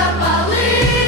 запали.